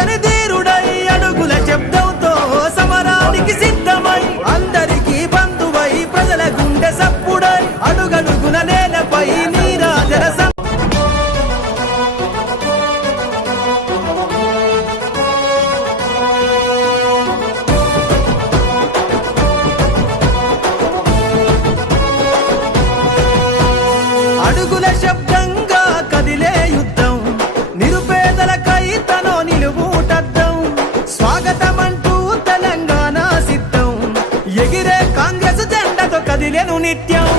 అలుగని ధీరుడై అడుగుల శబ్దంతో సమరానికి సిద్ధమై అందరికీ బంధువై ప్రజల గుండె సప్పుడై అడుగడుగున నేలపై నీరాజన అడుగుల శబ్దంగా కదిలే యుద్ధం నిరుపేదలకై తనో నిలువుటద్దం స్వాగతమంటూ తెలంగాణ సిద్ధం ఎగిరే కాంగ్రెస్ జెండతో కదిలేను నిత్యం